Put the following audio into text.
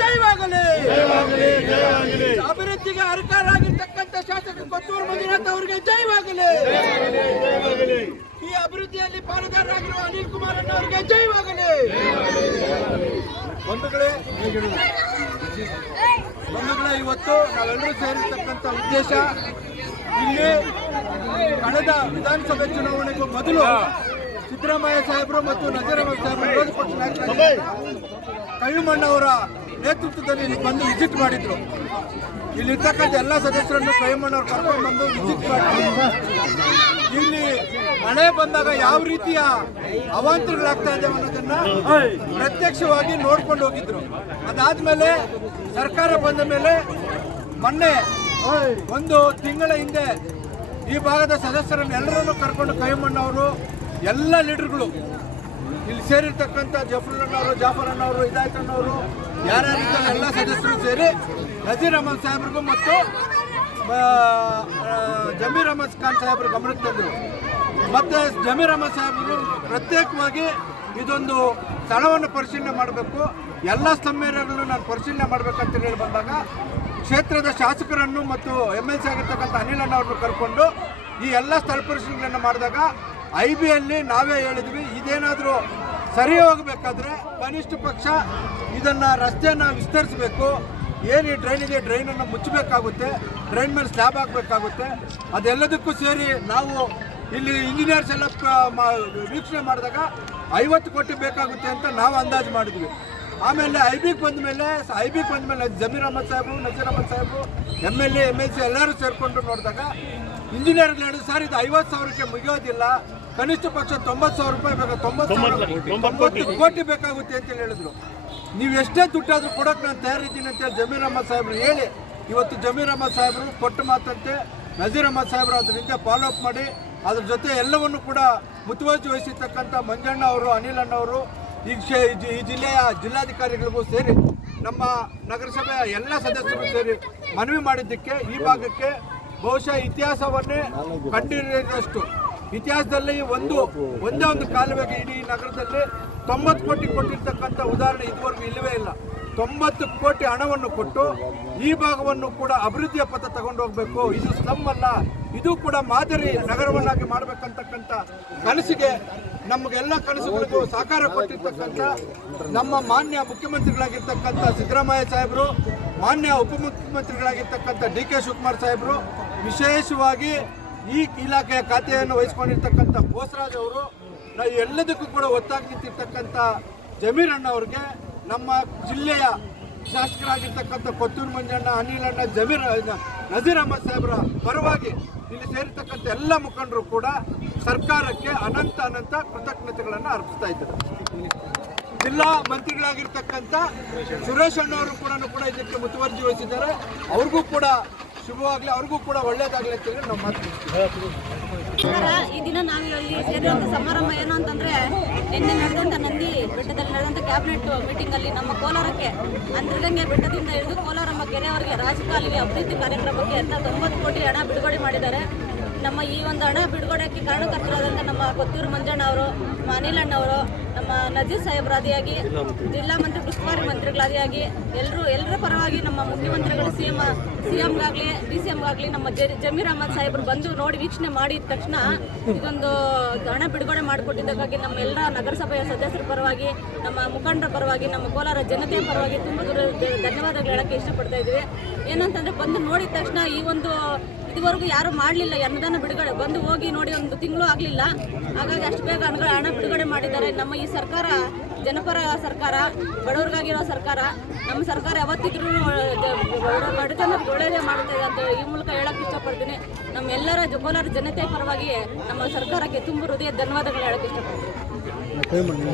ಜಯವಾಗಲಿ. ಅಭಿವೃದ್ಧಿಗೆ ಅರ್ಹರಾಗಿರ್ತಕ್ಕಂಥ ಶಾಸಕ ಕೊತ್ತೂರು ಮಂಜುನಾಥ್ ಅವರಿಗೆ ಜಯವಾಗಲಿ. ಈ ಅಭಿವೃದ್ಧಿಯಲ್ಲಿ ಪಾಲುದಾರರಾಗಿರುವ ಅನಿಲ್ ಕುಮಾರ್ ಅವರಿಗೆ ಜಯವಾಗಲಿ. ಬಂಧುಗಳೇ ಬಂಧುಗಳೇ ಇವತ್ತು ನಾವೆಲ್ಲರೂ ಸೇರಿರ್ತಕ್ಕಂಥ ಉದ್ದೇಶ ಇಲ್ಲಿ ಕಳೆದ ವಿಧಾನಸಭೆ ಚುನಾವಣೆಗೂ ಮೊದಲು ಸಿದ್ದರಾಮಯ್ಯ ಸಾಹೇಬರು ಮತ್ತು ನಜೀರಹಮದ್ ಸಾಹೇಬರು ವಿರೋಧ ಪಕ್ಷ ಕೈಮಣ್ಣವರ ನೇತೃತ್ವದಲ್ಲಿ ಬಂದು ವಿಸಿಟ್ ಮಾಡಿದ್ರು. ಇಲ್ಲಿರ್ತಕ್ಕಂಥ ಎಲ್ಲ ಸದಸ್ಯರನ್ನು ಕೈಮಣ್ಣವ್ರು ಕರ್ಕೊಂಡು ಬಂದು ವಿಸಿಟ್ ಮಾಡಿದ್ರು. ಇಲ್ಲಿ ಮಳೆ ಬಂದಾಗ ಯಾವ ರೀತಿಯ ಅವಾಂತರಗಳಾಗ್ತಾ ಇದ್ದಾವೆ ಅನ್ನೋದನ್ನ ಪ್ರತ್ಯಕ್ಷವಾಗಿ ನೋಡ್ಕೊಂಡು ಹೋಗಿದ್ರು. ಅದಾದ್ಮೇಲೆ ಸರ್ಕಾರ ಬಂದ ಮೇಲೆ ಮೊನ್ನೆ ಒಂದು ತಿಂಗಳ ಹಿಂದೆ ಈ ಭಾಗದ ಸದಸ್ಯರನ್ನೆಲ್ಲರನ್ನು ಕರ್ಕೊಂಡು ಕೈಮಣ್ಣವರು ಎಲ್ಲ ಲೀಡರ್ಗಳು ಇಲ್ಲಿ ಸೇರಿರ್ತಕ್ಕಂಥ ಜಫರುಲ್ಲಣ್ಣವರು ಜಾಫರ್ ಅಣ್ಣವರು ಹಿದಾಯತಣ್ಣವರು ಯಾರ್ಯಾರಿದ್ದಾರೆ ಎಲ್ಲ ಸದಸ್ಯರು ಸೇರಿ ನಜೀರ್ ಅಹಮದ್ ಸಾಹೇಬ್ರಿಗೂ ಮತ್ತು ಜಮೀರ್ ಅಹಮದ್ ಖಾನ್ ಸಾಹೇಬ್ರ ಗಮನಕ್ಕೆ ತಂದರು. ಮತ್ತು ಜಮೀರ್ ಅಹಮದ್ ಸಾಹೇಬರು ಪ್ರತ್ಯೇಕವಾಗಿ ಇದೊಂದು ಸ್ಥಳವನ್ನು ಪರಿಶೀಲನೆ ಮಾಡಬೇಕು. ಎಲ್ಲ ಸ್ತಂಭಗಳನ್ನು ನಾನು ಪರಿಶೀಲನೆ ಮಾಡಬೇಕಂತ ಹೇಳಿ ಬಂದಾಗ ಕ್ಷೇತ್ರದ ಶಾಸಕರನ್ನು ಮತ್ತು ಎಂ ಎಲ್ ಸಿ ಆಗಿರ್ತಕ್ಕಂಥ ಅನಿಲ್ ಅಣ್ಣ ಅವ್ರನ್ನ ಕರ್ಕೊಂಡು ಈ ಎಲ್ಲ ಸ್ಥಳ ಪರಿಶೀಲನೆಯನ್ನು ಮಾಡಿದಾಗ ಐ ಬಿಯಲ್ಲಿ ನಾವೇ ಹೇಳಿದ್ವಿ, ಇದೇನಾದರೂ ಸರಿ ಹೋಗಬೇಕಾದ್ರೆ ಕನಿಷ್ಠ ಪಕ್ಷ ಇದನ್ನು ರಸ್ತೆಯನ್ನು ವಿಸ್ತರಿಸಬೇಕು. ಏನು ಈ ಡ್ರೈನ್ ಇದೆ ಡ್ರೈನನ್ನು ಮುಚ್ಚಬೇಕಾಗುತ್ತೆ ಡ್ರೈನ್ ಮೇಲೆ ಸ್ಲ್ಯಾಬ್ ಹಾಕಬೇಕಾಗುತ್ತೆ. ಅದೆಲ್ಲದಕ್ಕೂ ಸೇರಿ ನಾವು ಇಲ್ಲಿ ಇಂಜಿನಿಯರ್ಸ್ ಎಲ್ಲ ವೀಕ್ಷಣೆ ಮಾಡಿದಾಗ ಐವತ್ತು ಕೋಟಿ ಬೇಕಾಗುತ್ತೆ ಅಂತ ನಾವು ಅಂದಾಜು ಮಾಡಿದ್ವಿ. ಆಮೇಲೆ ಐ ಬಿ ಬಂದ ಮೇಲೆ ಐ ಬಿ ಬಂದ ಮೇಲೆ Zameer Ahmed ಸಾಹೇಬು Nazeer Ahmed ಸಾಹೇಬು M L A M L C ಎಲ್ಲರೂ ಸೇರಿಕೊಂಡು ನೋಡಿದಾಗ ಇಂಜಿನಿಯರ್ಗಳು ಹೇಳಿದ್ರು ಸರ್ ಇದು ಐವತ್ತು ಸಾವಿರಕ್ಕೆ ಮುಗಿಯೋದಿಲ್ಲ. ಕನಿಷ್ಠ ಪಕ್ಷ ತೊಂಬತ್ತು ಸಾವಿರ ರೂಪಾಯಿ ಬೇಕು? ತೊಂಬತ್ತು ಸಾವಿರ ತೊಂಬತ್ತು ಕೋಟಿ. ಬೇಕಾಗುತ್ತೆ ಅಂತ ಹೇಳಿದ್ರು. ನೀವು ಎಷ್ಟೇ ದುಡ್ಡಾದರೂ ಕೊಡೋಕೆ ನಾನು ತಯಾರಿದ್ದೀನಿ ಅಂತೇಳಿ ಜಮೀರ್ ಅಹಮದ್ ಸಾಹೇಬ್ರು ಹೇಳಿ. ಇವತ್ತು ಜಮೀರ್ ಅಹಮದ್ ಸಾಹೇಬರು ಕೊಟ್ಟು ಮಾತಂತೆ ನಜೀರ್ ಅಹಮದ್ ಸಾಹೇಬ್ರು ಅದರಿಂದ ಫಾಲೋ ಅಪ್ ಮಾಡಿ ಅದ್ರ ಜೊತೆ ಎಲ್ಲವನ್ನು ಕೂಡ ಮುತುವರ್ಜಿ ವಹಿಸಿರ್ತಕ್ಕಂಥ ಮಂಜಣ್ಣ ಅವರು ಅನಿಲ್ ಅಣ್ಣವರು ಈ ಈ ಜಿಲ್ಲೆಯ ಜಿಲ್ಲಾಧಿಕಾರಿಗಳಿಗೂ ಸೇರಿ ನಮ್ಮ ನಗರಸಭೆಯ ಎಲ್ಲ ಸದಸ್ಯರು ಸೇರಿ ಮನವಿ ಮಾಡಿದ್ದಕ್ಕೆ ಈ ಭಾಗಕ್ಕೆ ಬಹುಶಃ ಇತಿಹಾಸವನ್ನೇ ಕಂಡಿರಿಯದಷ್ಟು ಇತಿಹಾಸದಲ್ಲಿ ಒಂದು, ಒಂದೇ ಒಂದು ಕಾಲುವೆಗೆ ಇಡೀ ನಗರದಲ್ಲಿ ತೊಂಬತ್ತು ಕೋಟಿ ಕೊಟ್ಟಿರ್ತಕ್ಕಂಥ ಉದಾಹರಣೆ ಇದುವರೆಗೂ ಇಲ್ಲವೇ ಇಲ್ಲ. ತೊಂಬತ್ತು ಕೋಟಿ ಹಣವನ್ನು ಕೊಟ್ಟು ಈ ಭಾಗವನ್ನು ಕೂಡ ಅಭಿವೃದ್ಧಿಯ ಪಥ ತಗೊಂಡು ಹೋಗಬೇಕು. ಇದು ಸ್ಲಮ್ ಅಲ್ಲ ಇದು ಕೂಡ ಮಾದರಿ ನಗರವನ್ನಾಗಿ ಮಾಡಬೇಕಂತಕ್ಕಂಥ ಕನಸಿಗೆ ನಮಗೆಲ್ಲ ಕನಸುಗಳಿಗೂ ಸಹಕಾರ ಕೊಟ್ಟಿರ್ತಕ್ಕಂಥ ನಮ್ಮ ಮಾನ್ಯ ಮುಖ್ಯಮಂತ್ರಿಗಳಾಗಿರ್ತಕ್ಕಂಥ ಸಿದ್ದರಾಮಯ್ಯ ಸಾಹೇಬರು, ಮಾನ್ಯ ಉಪಮುಖ್ಯಮಂತ್ರಿಗಳಾಗಿರ್ತಕ್ಕಂಥ ಡಿ ಕೆ ಶಿವಕುಮಾರ್ ಸಾಹೇಬರು, ವಿಶೇಷವಾಗಿ ಈ ಇಲಾಖೆಯ ಖಾತೆಯನ್ನು ವಹಿಸ್ಕೊಂಡಿರ್ತಕ್ಕಂಥ ಬೋಸರಾಜ್ ಅವರು ನಾವು ಎಲ್ಲದಕ್ಕೂ ಕೂಡ ಒತ್ತಾಗಿ ಜಮೀರಣ್ಣ ಅವ್ರಿಗೆ ನಮ್ಮ ಜಿಲ್ಲೆಯ ಶಾಸಕರಾಗಿರ್ತಕ್ಕಂಥ ಕೊತ್ತೂರು ಮಂಜಣ್ಣ, ಅನಿಲ್ ಅಣ್ಣ, ಜಮೀರ್ ನಜೀರ್ ಅಹಮದ್ ಸಾಹೇಬರ ಪರವಾಗಿ ಇಲ್ಲಿ ಸೇರಿರ್ತಕ್ಕಂಥ ಎಲ್ಲ ಮುಖಂಡರು ಕೂಡ ಸರ್ಕಾರಕ್ಕೆ ಅನಂತ ಅನಂತ ಕೃತಜ್ಞತೆಗಳನ್ನು ಅರ್ಪಿಸ್ತಾ ಇದ್ದಾರೆ. ಜಿಲ್ಲಾ ಮಂತ್ರಿಗಳಾಗಿರ್ತಕ್ಕಂಥ ಸುರೇಶ್ ಅಣ್ಣವರು ಕೂಡ ಕೂಡ ಇದಕ್ಕೆ ಮುತುವರ್ಜಿ ವಹಿಸಿದ್ದಾರೆ. ಅವ್ರಿಗೂ ಕೂಡ ಶುಭವಾಗಲಿ. ಅವ್ರಿಗೂ ಕೂಡ ಒಳ್ಳೇದಾಗಲಿ ಅಂತ ಹೇಳಿ ನಮ್ಮ ಮಾತು ಈ ದಿನ ನಾವು ಇಲ್ಲಿ ಸೇರಿರುವಂಥ ಸಮಾರಂಭ ಏನು ಅಂತಂದ್ರೆ, ನಿನ್ನೆ ನಡೆದಂಥ ನಂದಿ ಬೆಟ್ಟದಲ್ಲಿ ನಡೆದಂಥ ಕ್ಯಾಬಿನೆಟ್ ಮೀಟಿಂಗ್ ಅಲ್ಲಿ ನಮ್ಮ ಕೋಲಾರಕ್ಕೆ ಅಂತರ್ಗಂಗೆ ಬೆಟ್ಟದಿಂದ ಹಿಡಿದು ಕೋಲಾರಮ್ಮ ಕೆರೆಯವರಿಗೆ ರಾಜಕಾಲುವೆ ಅಭಿವೃದ್ಧಿ ಕಾರ್ಯಕ್ರಮಕ್ಕೆ ಅಂತ ತೊಂಬತ್ತು ಕೋಟಿ ಹಣ ಬಿಡುಗಡೆ ಮಾಡಿದ್ದಾರೆ. ನಮ್ಮ ಈ ಒಂದು ಹಣ ಬಿಡುಗಡೆಗೆ ಕಾರಣಕರ್ತರಾದಂಥ ನಮ್ಮ ಕೊತ್ತೂರು ಮಂಜಣ್ಣ ಅವರು ಅಣ್ಣವರು ನಮ್ಮ ನಜೀರ್ ಸಾಹೇಬ್ರಾದಿಯಾಗಿ ಜಿಲ್ಲಾ ಮಂತ್ರಿ ಉಸ್ತುವಾರಿ ಮಂತ್ರಿಗಳಾದಿಯಾಗಿ ಎಲ್ಲರೂ ಎಲ್ಲರ ಪರವಾಗಿ ನಮ್ಮ ಮುಖ್ಯಮಂತ್ರಿಗಳು ಸಿ ಎಂ ಸಿ ಎಂಗಾಗಲಿ ಡಿ ಸಿ ಎಂಗಾಗಲಿ ನಮ್ಮ ಜಮೀರ್ ಅಹಮದ್ ಸಾಹೇಬ್ರು ಬಂದು ನೋಡಿ ವೀಕ್ಷಣೆ ಮಾಡಿದ ತಕ್ಷಣ ಇದೊಂದು ಹಣ ಬಿಡುಗಡೆ ಮಾಡಿಕೊಟ್ಟಿದ್ದಕ್ಕಾಗಿ ನಮ್ಮ ಎಲ್ಲ ನಗರಸಭೆಯ ಸದಸ್ಯರ ಪರವಾಗಿ, ನಮ್ಮ ಮುಖಂಡರ ಪರವಾಗಿ, ನಮ್ಮ ಕೋಲಾರ ಜನತೆಯ ಪರವಾಗಿ ತುಂಬ ದೂರ ಧನ್ಯವಾದಗಳು ಹೇಳೋಕ್ಕೆ ಇಷ್ಟಪಡ್ತಾ ಇದ್ದೀವಿ. ಏನಂತಂದರೆ ಬಂದು ನೋಡಿದ ತಕ್ಷಣ ಈ ಒಂದು ಇದುವರೆಗೂ ಯಾರು ಮಾಡಲಿಲ್ಲ ಅನ್ನದಾನ ಬಿಡುಗಡೆ ಬಂದು ಹೋಗಿ ನೋಡಿ ಒಂದು ತಿಂಗಳು ಆಗಲಿಲ್ಲ. ಹಾಗಾಗಿ ಅಷ್ಟು ಬೇಗ ಹಣ ಹಣ ಬಿಡುಗಡೆ ಮಾಡಿದ್ದಾರೆ. ನಮ್ಮ ಈ ಸರ್ಕಾರ, ಜನಪರ ಸರ್ಕಾರ ಬಡವರಿಗಾಗಿರೋ ಸರ್ಕಾರ, ನಮ್ಮ ಸರ್ಕಾರ ಯಾವತ್ತಿದ್ರೂ ಬಡತನ ಒಳ್ಳೆಯದೇ ಮಾಡುತ್ತೆ ಅಂತ ಈ ಮೂಲಕ ಹೇಳಕ್ಕೆ ಇಷ್ಟಪಡ್ತೀನಿ. ನಮ್ಮೆಲ್ಲರ ಕೋಲಾರ ಜನತೆ ಪರವಾಗಿ ನಮ್ಮ ಸರ್ಕಾರಕ್ಕೆ ತುಂಬ ಹೃದಯ ಧನ್ಯವಾದಗಳು ಹೇಳಕ್ಕೆ ಇಷ್ಟಪಡ್ತೀನಿ.